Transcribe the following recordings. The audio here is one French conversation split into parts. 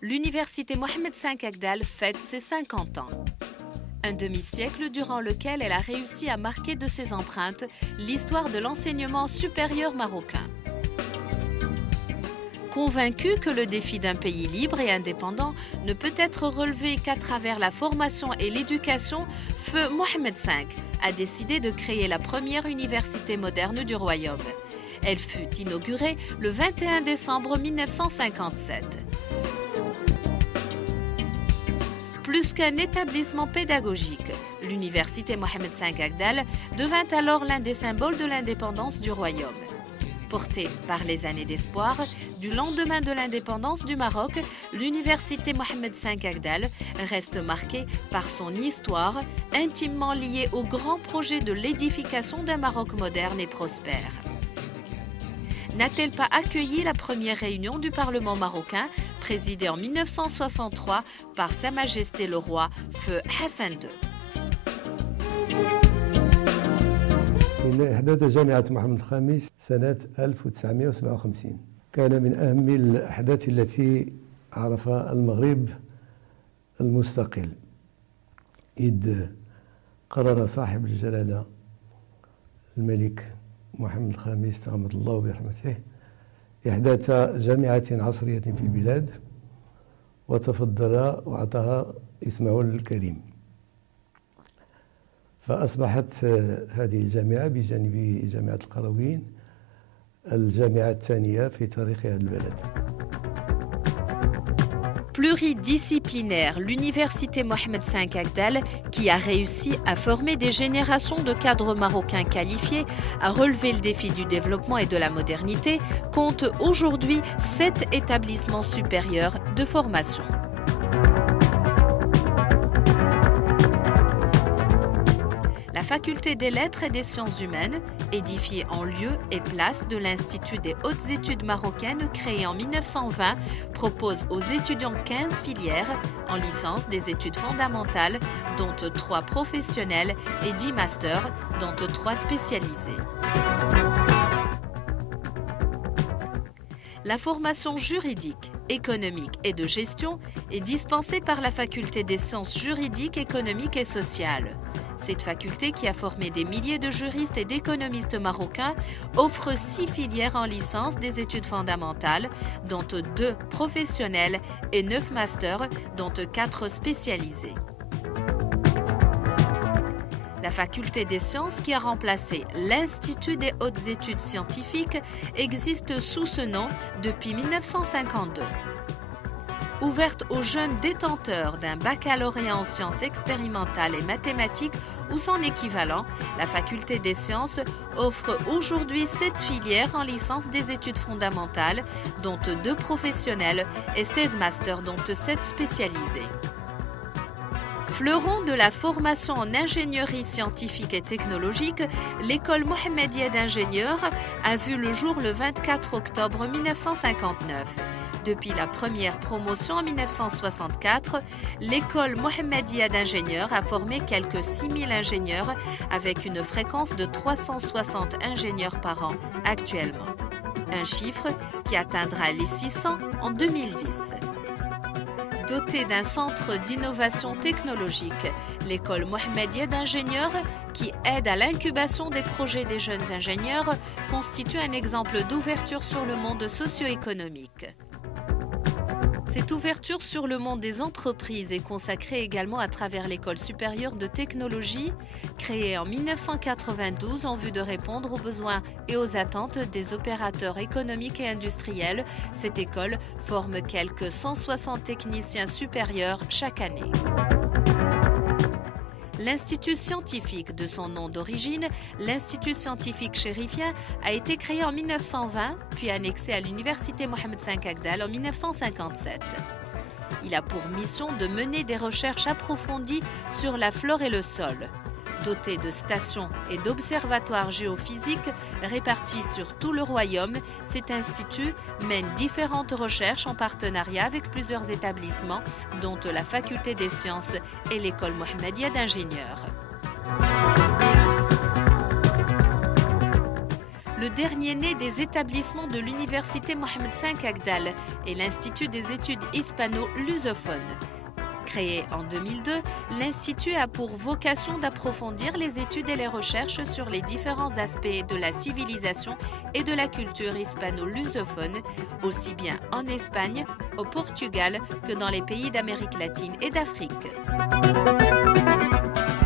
l'université Mohamed V Agdal fête ses 50 ans. Un demi-siècle durant lequel elle a réussi à marquer de ses empreintes l'histoire de l'enseignement supérieur marocain. Convaincue que le défi d'un pays libre et indépendant ne peut être relevé qu'à travers la formation et l'éducation, Feu Mohamed V a décidé de créer la première université moderne du royaume. Elle fut inaugurée le 21 décembre 1957. Plus qu'un établissement pédagogique, l'université Mohamed V Agdal devint alors l'un des symboles de l'indépendance du royaume. Portée par les années d'espoir, du lendemain de l'indépendance du Maroc, l'université Mohamed V Agdal reste marquée par son histoire, intimement liée au grand projet de l'édification d'un Maroc moderne et prospère. N'a-t-elle pas accueilli la première réunion du Parlement marocain, présidée en 1963 par Sa Majesté le Roi, Feu Hassan II. إحداث جامعة محمد الخامس سنة 1957 كان من أهم الأحداث التي عرفها المغرب المستقل، إذ قرر صاحب الجلالة الملك محمد الخامس تغمد الله برحمته إحداث جامعة عصرية في البلاد، وتفضل وأعطاها اسمه الكريم. فأصبحت هذه الجامعة بجانب جامعة القرويين الجامعة الثانية في تاريخ هذا البلد. Pluridisciplinaire, l'université Mohamed V Agdal, qui a réussi à former des générations de cadres marocains qualifiés, à relever le défi du développement et de la modernité, compte aujourd'hui 7 établissements supérieurs de formation. La faculté des lettres et des sciences humaines, édifiée en lieu et place de l'Institut des hautes études marocaines créé en 1920, propose aux étudiants 15 filières en licence des études fondamentales, dont 3 professionnelles et 10 masters, dont 3 spécialisés. La formation juridique, économique et de gestion est dispensée par la faculté des sciences juridiques, économiques et sociales. Cette faculté, qui a formé des milliers de juristes et d'économistes marocains, offre 6 filières en licence des études fondamentales, dont 2 professionnelles et 9 masters, dont 4 spécialisés. La faculté des sciences, qui a remplacé l'Institut des hautes études scientifiques, existe sous ce nom depuis 1952. Ouverte aux jeunes détenteurs d'un baccalauréat en sciences expérimentales et mathématiques ou son équivalent, la faculté des sciences offre aujourd'hui 7 filières en licence des études fondamentales, dont 2 professionnelles et 16 masters, dont 7 spécialisés. Fleuron de la formation en ingénierie scientifique et technologique, l'école Mohammedia d'ingénieurs a vu le jour le 24 octobre 1959. Depuis la première promotion en 1964, l'école Mohammedia d'ingénieurs a formé quelques 6000 ingénieurs avec une fréquence de 360 ingénieurs par an actuellement. Un chiffre qui atteindra les 600 en 2010. Dotée d'un centre d'innovation technologique, l'école Mohammedia d'ingénieurs, qui aide à l'incubation des projets des jeunes ingénieurs, constitue un exemple d'ouverture sur le monde socio-économique. Cette ouverture sur le monde des entreprises est consacrée également à travers l'École supérieure de technologie, créée en 1992 en vue de répondre aux besoins et aux attentes des opérateurs économiques et industriels. Cette école forme quelques 160 techniciens supérieurs chaque année. L'Institut scientifique, de son nom d'origine, l'Institut scientifique chérifien, a été créé en 1920, puis annexé à l'université Mohamed V Agdal en 1957. Il a pour mission de mener des recherches approfondies sur la flore et le sol. Doté de stations et d'observatoires géophysiques répartis sur tout le royaume, cet institut mène différentes recherches en partenariat avec plusieurs établissements, dont la faculté des sciences et l'école Mohammedia d'ingénieurs. Le le dernier né des établissements de l'Université Mohammed V Agdal et l'Institut des études hispano-lusophones. Créé en 2002, l'Institut a pour vocation d'approfondir les études et les recherches sur les différents aspects de la civilisation et de la culture hispano-lusophone, aussi bien en Espagne, au Portugal que dans les pays d'Amérique latine et d'Afrique.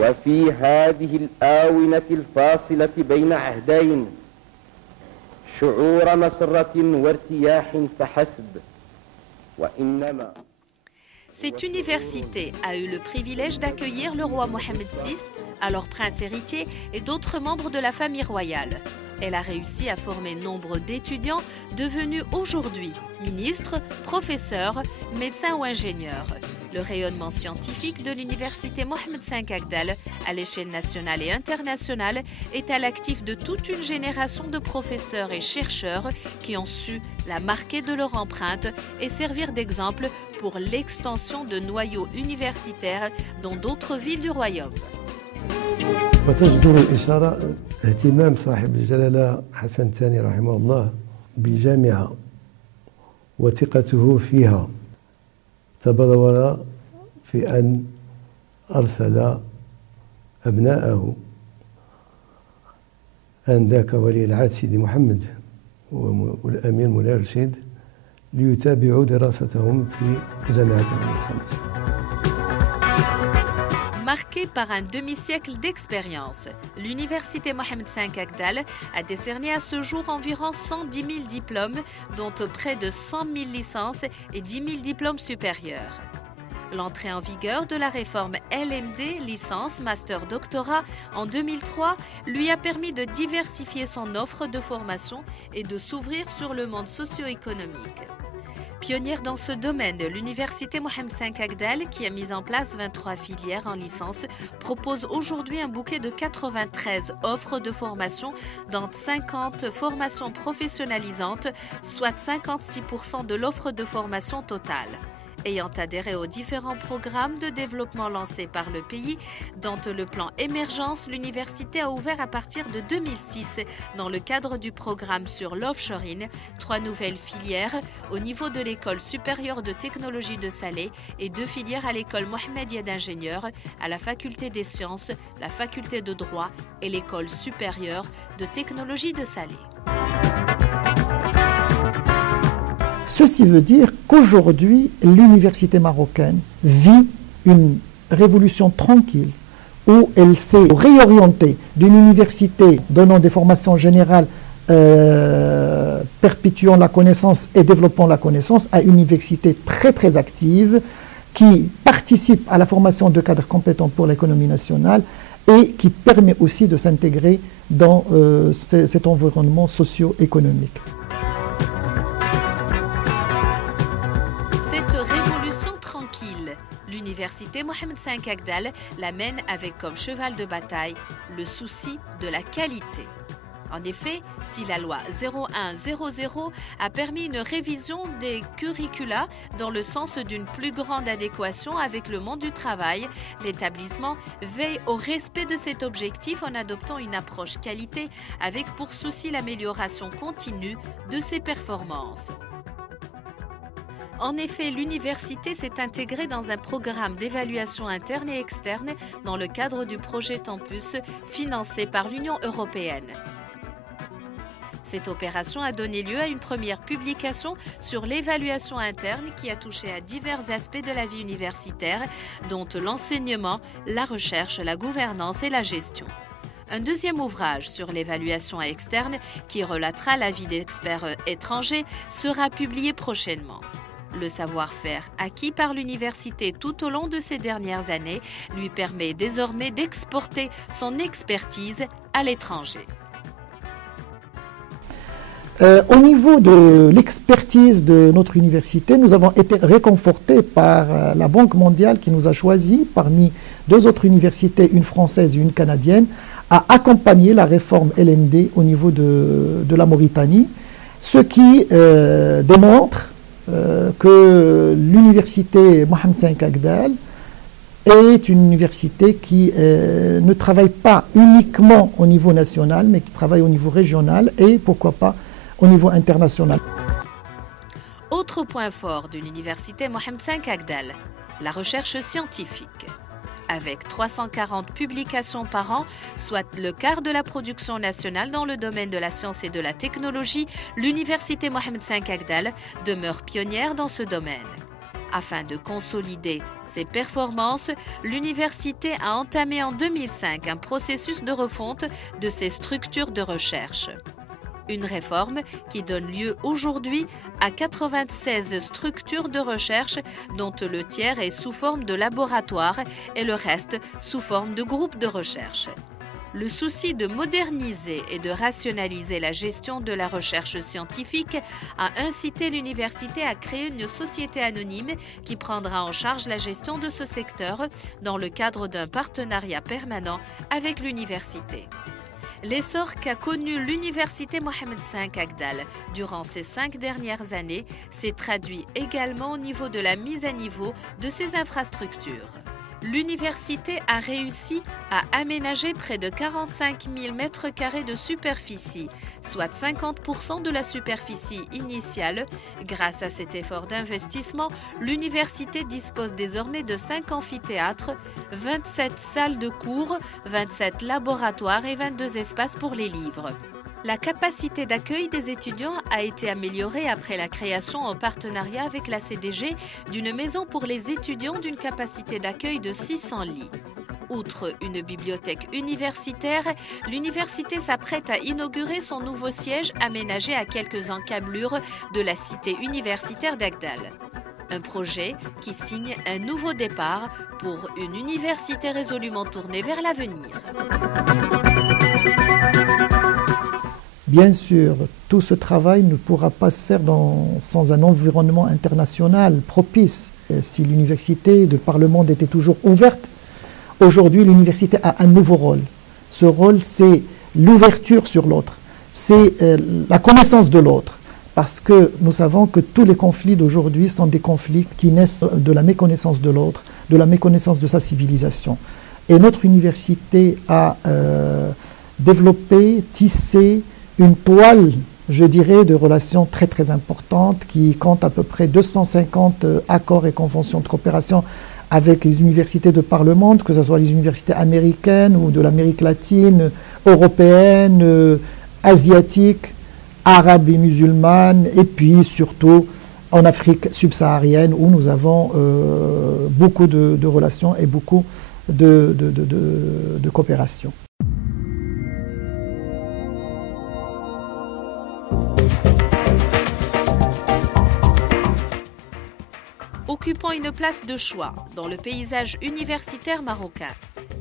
وفي هذه الآونة الفاصلة بين عهدين شعور مسرة وارتياح فحسب وإنما. Cette université a eu le privilège d'accueillir le roi Mohammed VI, alors prince héritier, et d'autres membres de la famille royale. Elle a réussi à former nombre d'étudiants devenus aujourd'hui ministres, professeurs, médecins ou ingénieurs. Le rayonnement scientifique de l'université Mohammed V Agdal à l'échelle nationale et internationale est à l'actif de toute une génération de professeurs et chercheurs qui ont su la marquer de leur empreinte et servir d'exemple pour l'extension de noyaux universitaires dans d'autres villes du royaume. وتجدر الإشارة اهتمام صاحب الجلالة حسن الثاني رحمه الله بالجامعة وثقته فيها تبلور في أن أرسل أبناءه آنذاك ولي العهد سيدي محمد والأمير مولاي رشيد ليتابعوا دراستهم في جامعة محمد الخامس. Marquée par un demi-siècle d'expérience, l'Université Mohammed V Agdal a décerné à ce jour environ 110 000 diplômes, dont près de 100 000 licences et 10 000 diplômes supérieurs. L'entrée en vigueur de la réforme LMD, licence, master, doctorat, en 2003, lui a permis de diversifier son offre de formation et de s'ouvrir sur le monde socio-économique. Pionnière dans ce domaine, l'Université Mohammed V Agdal, qui a mis en place 23 filières en licence, propose aujourd'hui un bouquet de 93 offres de formation, dont 50 formations professionnalisantes, soit 56% de l'offre de formation totale. Ayant adhéré aux différents programmes de développement lancés par le pays, dont le plan Émergence, l'université a ouvert à partir de 2006, dans le cadre du programme sur l'offshoring, 3 nouvelles filières au niveau de l'école supérieure de technologie de Salé et 2 filières à l'école Mohammedia d'ingénieurs, à la faculté des sciences, la faculté de droit et l'école supérieure de technologie de Salé. Ceci veut dire qu'aujourd'hui, l'université marocaine vit une révolution tranquille où elle s'est réorientée d'une université donnant des formations générales, perpétuant la connaissance et développant la connaissance, à une université très très active qui participe à la formation de cadres compétents pour l'économie nationale et qui permet aussi de s'intégrer dans cet environnement socio-économique. L'université Mohammed V Agdal la mène avec comme cheval de bataille le souci de la qualité. En effet, si la loi 0100 a permis une révision des curricula dans le sens d'une plus grande adéquation avec le monde du travail, l'établissement veille au respect de cet objectif en adoptant une approche qualité avec pour souci l'amélioration continue de ses performances. En effet, l'université s'est intégrée dans un programme d'évaluation interne et externe dans le cadre du projet Tempus financé par l'Union européenne. Cette opération a donné lieu à une première publication sur l'évaluation interne qui a touché à divers aspects de la vie universitaire, dont l'enseignement, la recherche, la gouvernance et la gestion. Un deuxième ouvrage sur l'évaluation externe qui relatera la vie d'experts étrangers sera publié prochainement. Le savoir-faire acquis par l'université tout au long de ces dernières années lui permet désormais d'exporter son expertise à l'étranger. Au niveau de l'expertise de notre université, nous avons été réconfortés par la Banque mondiale qui nous a choisis parmi 2 autres universités, une française et une canadienne, à accompagner la réforme LMD au niveau de la Mauritanie, ce qui démontre que l'université Mohammed V Agdal est une université qui ne travaille pas uniquement au niveau national, mais qui travaille au niveau régional et pourquoi pas au niveau international. Autre point fort de l'université Mohamed V Agdal, la recherche scientifique. Avec 340 publications par an, soit le quart de la production nationale dans le domaine de la science et de la technologie, l'université Mohamed V Agdal demeure pionnière dans ce domaine. Afin de consolider ses performances, l'université a entamé en 2005 un processus de refonte de ses structures de recherche. Une réforme qui donne lieu aujourd'hui à 96 structures de recherche dont le tiers est sous forme de laboratoire et le reste sous forme de groupes de recherche. Le souci de moderniser et de rationaliser la gestion de la recherche scientifique a incité l'université à créer une société anonyme qui prendra en charge la gestion de ce secteur dans le cadre d'un partenariat permanent avec l'université. L'essor qu'a connu l'université Mohamed V Agdal durant ces 5 dernières années s'est traduit également au niveau de la mise à niveau de ses infrastructures. L'université a réussi à aménager près de 45 000 m² de superficie, soit 50% de la superficie initiale. Grâce à cet effort d'investissement, l'université dispose désormais de 5 amphithéâtres, 27 salles de cours, 27 laboratoires et 22 espaces pour les livres. La capacité d'accueil des étudiants a été améliorée après la création en partenariat avec la CDG d'une maison pour les étudiants d'une capacité d'accueil de 600 lits. Outre une bibliothèque universitaire, l'université s'apprête à inaugurer son nouveau siège aménagé à quelques encablures de la cité universitaire d'Agdal. Un projet qui signe un nouveau départ pour une université résolument tournée vers l'avenir. Bien sûr, tout ce travail ne pourra pas se faire sans un environnement international propice. Si l'université, de par le monde, était toujours ouverte, aujourd'hui l'université a un nouveau rôle. Ce rôle, c'est l'ouverture sur l'autre, c'est la connaissance de l'autre. Parce que nous savons que tous les conflits d'aujourd'hui sont des conflits qui naissent de la méconnaissance de l'autre, de la méconnaissance de sa civilisation. Et notre université a développé, tissé, une toile, je dirais, de relations très très importantes qui compte à peu près 250 accords et conventions de coopération avec les universités de par le monde, que ce soit les universités américaines ou de l'Amérique latine, européenne, asiatique, arabe et musulmane, et puis surtout en Afrique subsaharienne où nous avons beaucoup de relations et beaucoup de coopération. Occupant une place de choix dans le paysage universitaire marocain,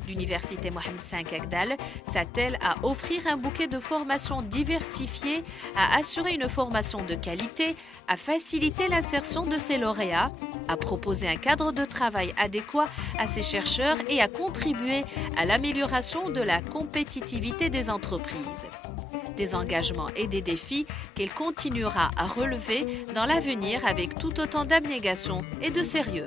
l'université Mohamed V Agdal s'attelle à offrir un bouquet de formations diversifiées, à assurer une formation de qualité, à faciliter l'insertion de ses lauréats, à proposer un cadre de travail adéquat à ses chercheurs et à contribuer à l'amélioration de la compétitivité des entreprises. Des engagements et des défis qu'elle continuera à relever dans l'avenir avec tout autant d'abnégation et de sérieux.